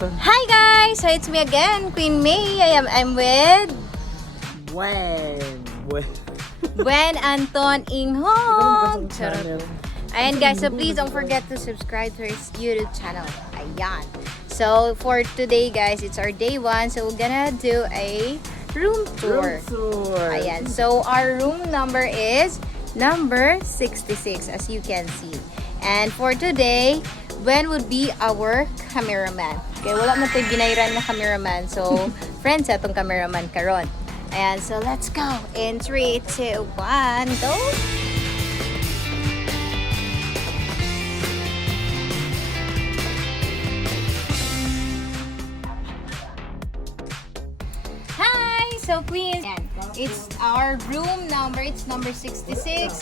Hi guys! So it's me again, Queen May. I'm with Buen Anton Inghong. Ayan guys, so please don't forget to subscribe to his YouTube channel. Ayan. So for today guys, it's our day 1. So we're gonna do a room tour. Ayan. So our room number is number 66 as you can see. And for today, Buen would be our cameraman. Okay, wala mo tayo binayran na cameraman. So, friends, atong cameraman karon. Ayan, so let's go. In 3, 2, 1, go! Hi! So, please, it's our room number. It's number 66.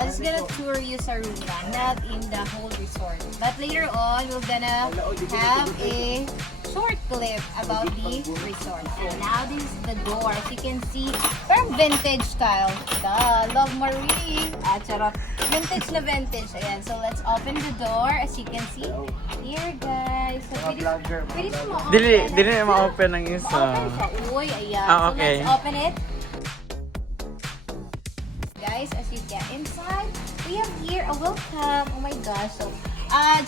I'm just gonna tour you sa room lang, not in the whole resort. But later on, we're gonna have a short clip about the resort. And now this is the door. As you can see, parang vintage style. Love Marie. Charot. Vintage na vintage. Ayan. So let's open the door. As you can see here, guys. So pwede siya ma-open. Dili na ma-open ng isa. Ma-open siya. Uy, ayan. Ah, So okay. let's open it. Guys, as you get inside, we have here a welcome. Oh my gosh. So,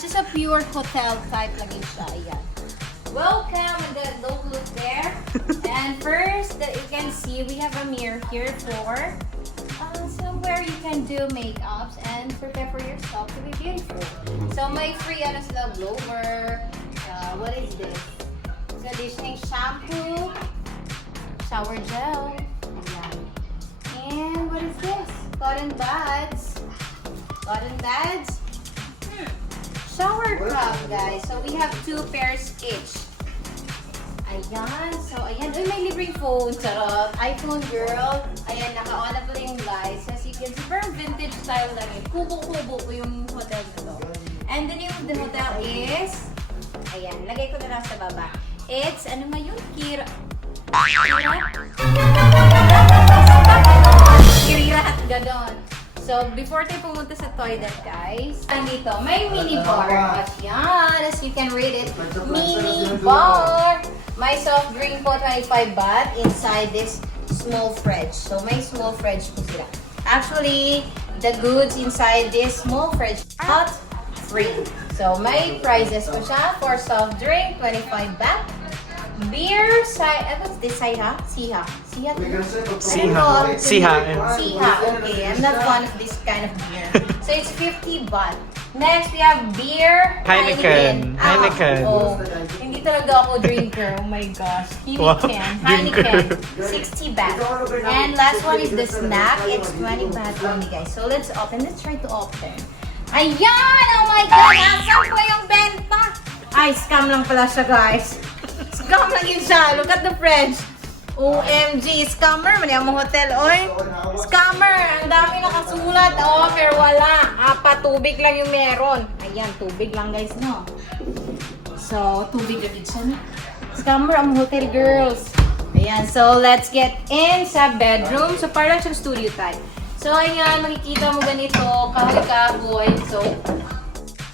just a pure hotel type lang siya. Ayan. Welcome, and the logo is there. And first, that you can see, we have a mirror here for somewhere you can do makeups and prepare for yourself to be beautiful. So, may free blower. What is this? Conditioning shampoo, shower gel. Ayan. And what is this? Cotton buds. Cotton buds. Shower cup, guys. So we have 2 pairs each. Ayan. So, ayan. Uy, may libreng phone. Charot. iPhone, girl. Ayan, naka-on na pala yung lights. As you can see, parang vintage style lang yun. Kubo-kubo po yung hotel na to. And the name of the hotel is, ayan, lagay ko na lang sa baba. It's, ano nga yun? Keereeta, ganon. So, before tayo pumunta sa toilet, guys, nandito, may mini bar. Ayan, as you can read it, mini bar. May soft drink po, 25 baht inside this small fridge. So, may small fridge po sila. Actually, the goods inside this small fridge are not free. So, may prices po siya for soft drink, 25 baht. Beer, what's this? Siha? Siha, okay. I'm not fond of this kind of beer. So it's 50 baht. Next, we have beer. Heineken. Oh, hindi talaga ako drinker. Oh my gosh. Heineken. 60 baht. And last one is the snack. It's 20 baht only, guys. So let's open. Let's try to open. Ayan! Oh my God! Asan po yung benta? Ay, scam lang pala siya, guys. Scam lang yun siya. Look at the fridge. OMG, scammer. Mali ang hotel, oy. Scammer. Ang dami nakasulat. Oh, pero wala. Tubig lang yung meron. Ayan, tubig lang, guys, no? So, tubig agad siya, no? Scammer ang hotel, girls. Ayan, so let's get in sa bedroom. So, parang siyang studio type. So, ayan, makikita mo ganito. Kahal-kahoy. So,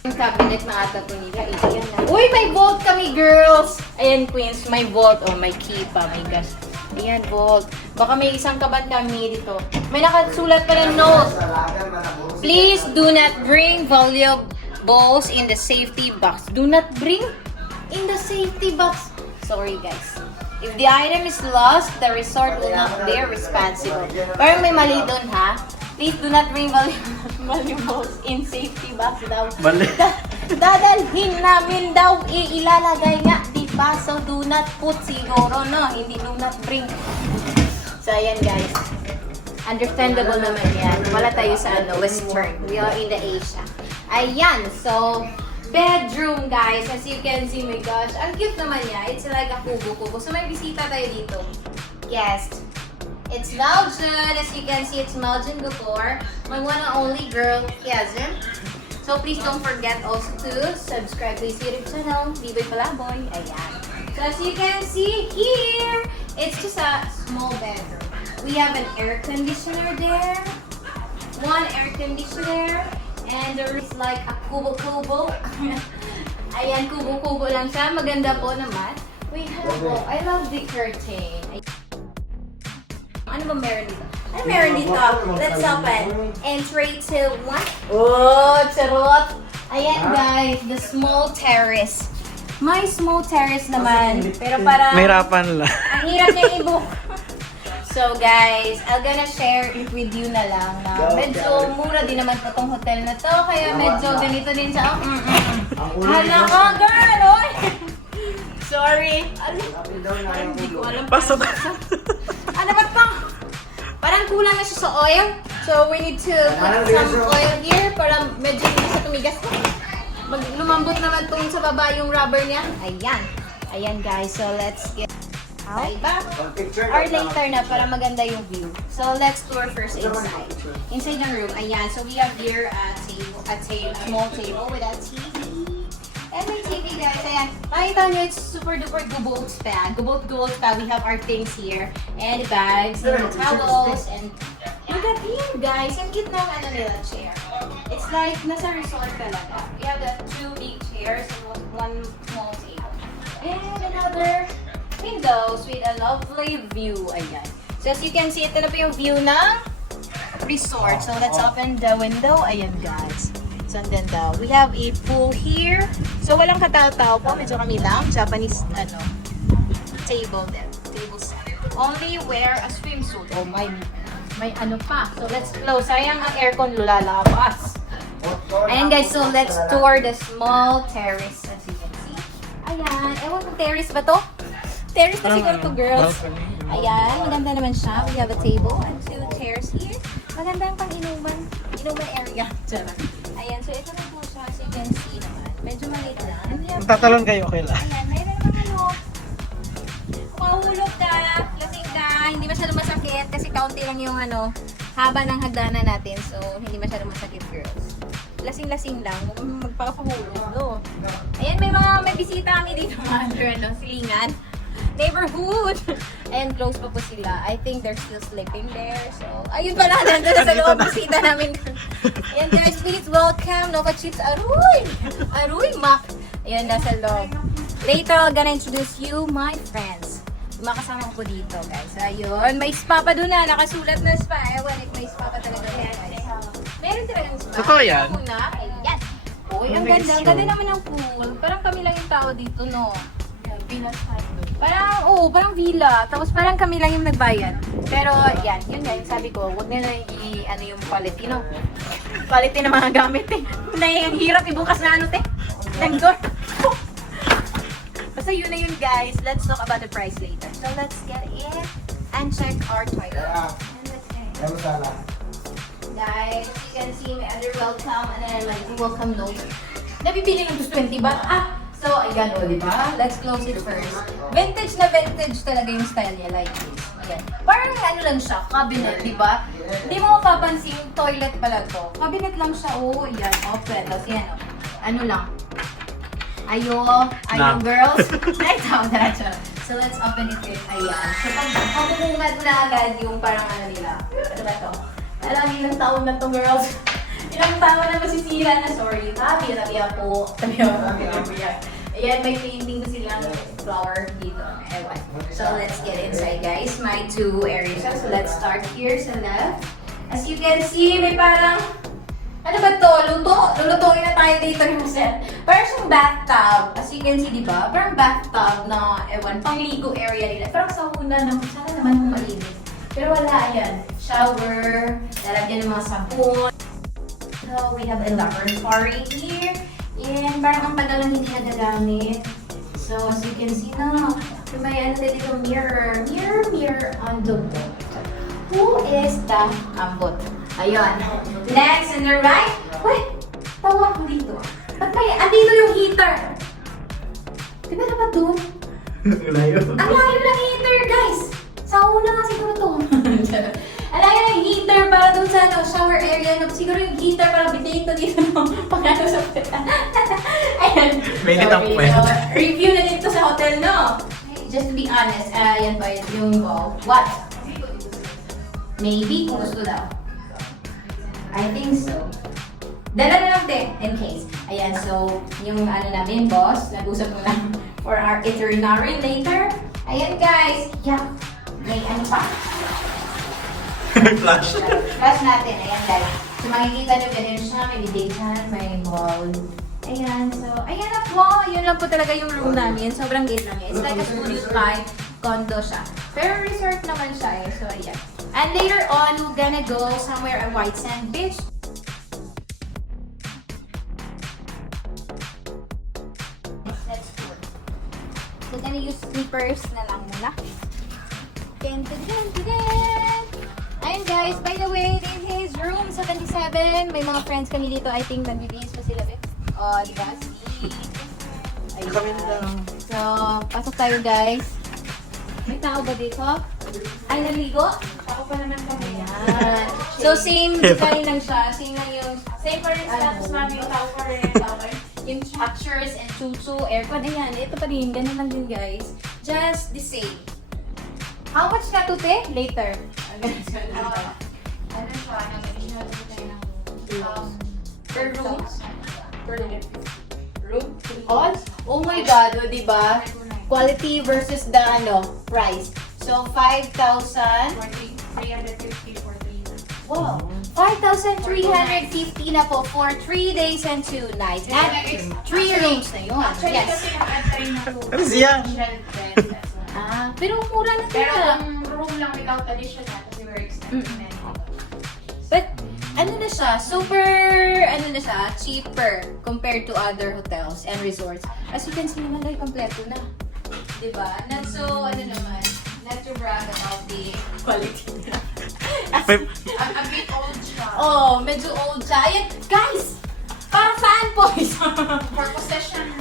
yung cabinet na ata po nila. Ayan na. Uy, may vault kami, girls! Ayan, queens, may vault. Oh, may key pa. My gosh. Ayan, vault. Baka may isang kaban kami dito. May nakasulat pa ng note. Please do not bring valuables in the safety box. Do not bring in the safety box. Sorry, guys. If the item is lost, the resort will not be responsible. Parang may mali doon, ha? Please do not bring valuables in safety box daw. Dadalhin namin daw, ilalagay nga, diba? So, do not put siguro, no? Hindi do not bring. So, ayan guys. Understandable naman yan. Wala tayo sa Western. We are in the Asia. Ayan, so, bedroom guys. As you can see, my gosh. Ang cute naman niya. It's like a kubo-kubo. So, may bisita tayo dito. Guest. It's Belgian. As you can see, it's Belgian before. My one and only girl, Keereeta. So please don't forget also to subscribe to his YouTube channel, Biboy Palaboy. Ayan. So as you can see here, it's just a small bedroom. We have an air conditioner there. One air conditioner. And there is like a kubo-kubo. Ayan, kubo-kubo lang siya. Maganda po naman. We have, oh, I love the curtain. Ano ba meron dito? Ano meron dito? Let's open. Entry to one. Oh, charot! Ayan guys, the small terrace. May small terrace naman. Pero parang... Mahirapan lang. Ang hirap niya i-book. So guys, I'm gonna share it with you na lang na medyo mura din naman po tong hotel na to. Kaya medyo ganito din siya. Hala ka, girl! Oy! Sorry. Hindi ko alam. Pasok. Ano ba pa? Parang kulang na siya sa oil. So we need to put some oil here para medyo hindi siya tumigas. Lumambot naman tong sa baba yung rubber niya. Ayan. Ayan guys. So let's get out. Or later na para maganda yung view. So let's tour first inside. Inside ng room. Ayan. So we have here a small table with a TV. And may TV guys. Ayan. Makita nyo, it's super duper gubot spa. Gubot spa. We have our things here. And the bags and the towels. And look at him guys. Ang cute ng ano nila chair. It's like nasa resort talaga. We have the 2 big chairs and 1 small table. And another windows with a lovely view. Ayan. So as you can see, ito na po yung view ng resort. So let's open the window. Ayan guys. So ang ganda. We have a pool here. So walang katao-tao po. Medyo kami lang. Japanese table there. Table set. Only wear a swimsuit. Oh my. May ano pa. So let's close. Sayang ang aircon lulalabas. Ayan guys. So let's tour the small terrace. As you can see. Ayan. Ewan kung terrace ba to? Terrace na siguro to girls. Ayan, maganda naman siya. We have a table and 2 chairs here. Maganda yung pang-inuman. Inuman area. Ayan, so ito na po siya. As you can see naman. Medyo maliit lang. Tatalon kayo, okay lang. Ayan, mayroon naman ano. Mahulog ka, lasing ka, hindi masyadong masakit kasi kaunti lang yung ano, haba ng hagdanan natin. So, hindi masyadong masakit girls. Lasing-lasing lang. Magpakapahulog. No? Ayan, may bisita kami dito. Ano, silingan. Neighborhood! And close pa po sila. I think they're still sleeping there. So, ayun pala, nandun na sa loob. Bisita namin. Ayan guys, please welcome Nova Chips Aruy! Aruy, Mac! Ayan, nasa loob. Later, I'm gonna introduce you, my friends. Yung mga kasama ko po dito, guys. Ayun, may spa pa doon na. Nakasulat na spa. Ewan, if may spa pa talaga. Meron talagang spa. Totoo yan? Ayan. Uy, ang ganda. Ang ganda naman ng pool. Parang kami lang yung tao dito, no? Villa style. Parang villa. Tapos parang kami lang yung nagbayad. Pero yan, yun nga yung sabi ko, huwag nila ano yung quality, no? Quality ng mga gamit eh. Ang hirap ibukas na ano, te. Ng door. Basta yun na yun guys. Let's talk about the price later. So let's get in and check our toilet. And let's get in. Guys, you can see my other welcome and then like welcome note. Nabibili ng 20 ba? So, ayan o, diba? Let's close it first. Vintage na vintage talaga yung style niya, like this. Ayan. Parang ano lang siya, cabinet, diba? Hindi mo mapapansin yung toilet pala to. Cabinet lang siya, oh, ayan, open. Tapos yan, oh. Ano lang. Ayo girls. So, let's open it with, ayan. So, pag-umungad na agad yung parang ano nila. Ano ba to? Alam, ilang taon na to, girls. Ilang taon na masisira na, sorry. Tabi po. Ayan, may painting na silang flower dito. Ewan. So, let's get inside, guys. My 2 areas. So, let's start here sa left. As you can see, may parang, ano ba to? Lulutuin na tayo dito yung set. Parang siyang bathtub. As you can see, di ba? Parang bathtub na, ewan, pangligo area nila. Parang sauna naman. Sana naman malinis. Pero wala, ayan. Shower. Lalagyan ng mga sabon. So, we have a laboratory here. And parang ang tagal lang hindi nagagamit. So, as you can see na, may ano dito mirror. Mirror on the wall. Who is the ambot? Ayun. Next, on the right. Wait, tawa ko dito. Ba't may, andito yung heater. Di ba dapat dun? Layo. Ang layo ng heater, guys. Sa una nga siguro to. Ang layo ng heater para dun sa shower area. Siguro yung heater para dito pagkano sa hotel. Ayan. Mainit ang puwet. Review na dito sa hotel, no? Just to be honest, yan ba yung wall. What? Maybe kung gusto daw. I think so. Dala na lang din, in case. Ayan, so, yung ano namin, boss, nag-usap mo lang for our itinerary later. Ayan, guys. Yeah. May ano pa? Flash. Flash natin. Ayan, guys. So, makikita nyo ganyan siya. May daytime, may ball. Ayan, so, ayan na po. Yun lang po talaga yung room namin. Sobrang liit lang yun. It's like a studio type condo siya. Pero resort naman siya eh. So, ayan. And later on, we're gonna go somewhere at White Sand Beach. Let's go. We're gonna use slippers na lang muna. Ayun guys, by the way, this is room 77. May mga friends kami dito. I think nagbibihis pa sila. Oh, diba? Ayun. Kami lang. So, pasok tayo guys. May tao ba dito? Ay, naligo? Ako pa naman kami. Ayan. So, same design lang siya. Same lang yung Same pa rin status namin, tao pa rin, tao pa rin. yung structures and tutu, aircon. Ayan, ito pa rin. Ganun lang din guys. Just the same. How much na to, te? Later. Ano siya, nag-additional po tayo ng Per room? per room. All? Oh my God, o diba? Quality versus the price. So, 5,000. 350 for 3. Wow. 5,350 na po for 3 days and 2 nights. At 3 rooms na yun. Actually, Yes. kasi nag-add tayo ng Ano siya? additional bed, that's why. Pero mura na Pero sila. ang room lang without additional, kasi we're extending But, ano na siya, super, cheaper compared to other hotels and resorts. As you can see naman, dahil kompleto na. Diba? Not so, not to brag about the quality nila. A bit old siya. Oh, medyo old siya. Ayan, guys! Para saan po? For possession.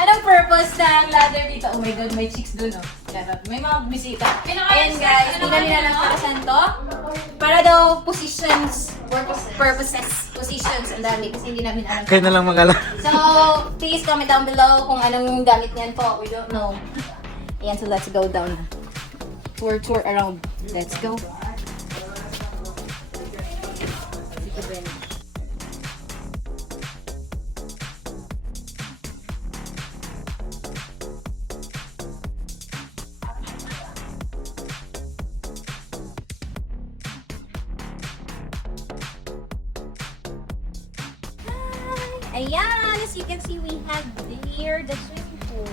Anong purpose ng ladder dito? Oh my God, may chicks dun, oh. Charot. May mga bisita. Ayan guys, tingnan nila lang para saan to. Para daw positions. Purposes. Positions. Ang dami kasi hindi namin alam. Kayo na lang mag-alam. So, please comment down below kung anong gamit niyan po. We don't know. Ayan, so let's go down. Tour around. Let's go. Dito, Buenny. Ayan, as you can see, we have here the swimming pool.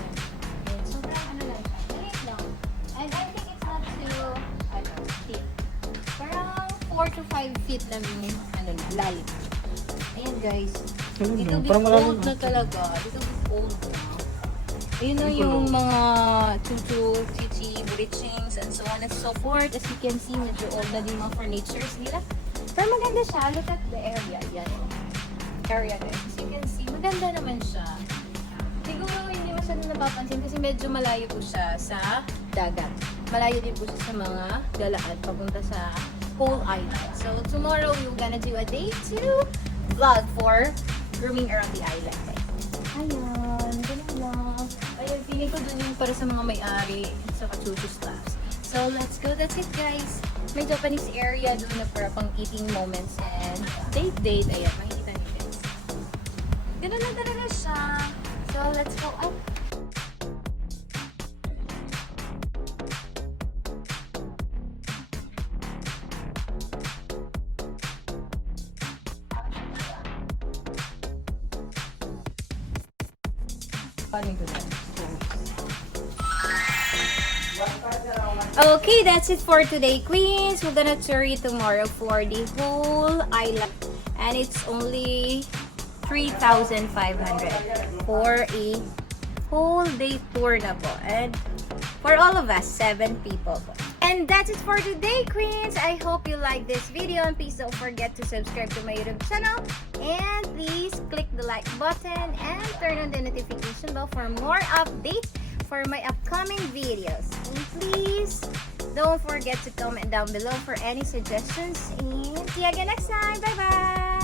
Ayan, sobrang lang siya. Maliit lang. And I think it's not too, deep. Parang 4 to 5 feet lang yung, lalim. Ayan guys. Dito bit Parang malalim old na talaga. Dito bit old na. Ayun na yung mga tutu, titi, breachings, and so on and so forth. As you can see, medyo old na din mga furnitures nila. Pero maganda siya. Look at the area. Yan. Area guys. As you can see, maganda naman siya. Siguro hindi masyado napapansin kasi medyo malayo po siya sa dagat. Malayo din po siya sa mga galaan papunta sa whole island. So tomorrow we're gonna do a day 2 vlog for roaming around the island. Ayan, ganun lang. Ayun, feeling ko dun yung para sa mga may-ari sa kachuchu staffs. So let's go. That's it guys. May Japanese area doon na para pang eating moments and date. Ayan, makikita niyo guys. Ganun lang talaga siya. So, let's go up. Okay, that's it for today, Queens. We're gonna tour you tomorrow for the whole island. And it's only 3,500 for a whole day tour na po. And for all of us, 7 people po. And that's it for today, Queens. I hope you like this video. And please don't forget to subscribe to my YouTube channel. And please click the like button and turn on the notification bell for more updates for my upcoming videos. And please don't forget to comment down below for any suggestions. And see you again next time. Bye-bye!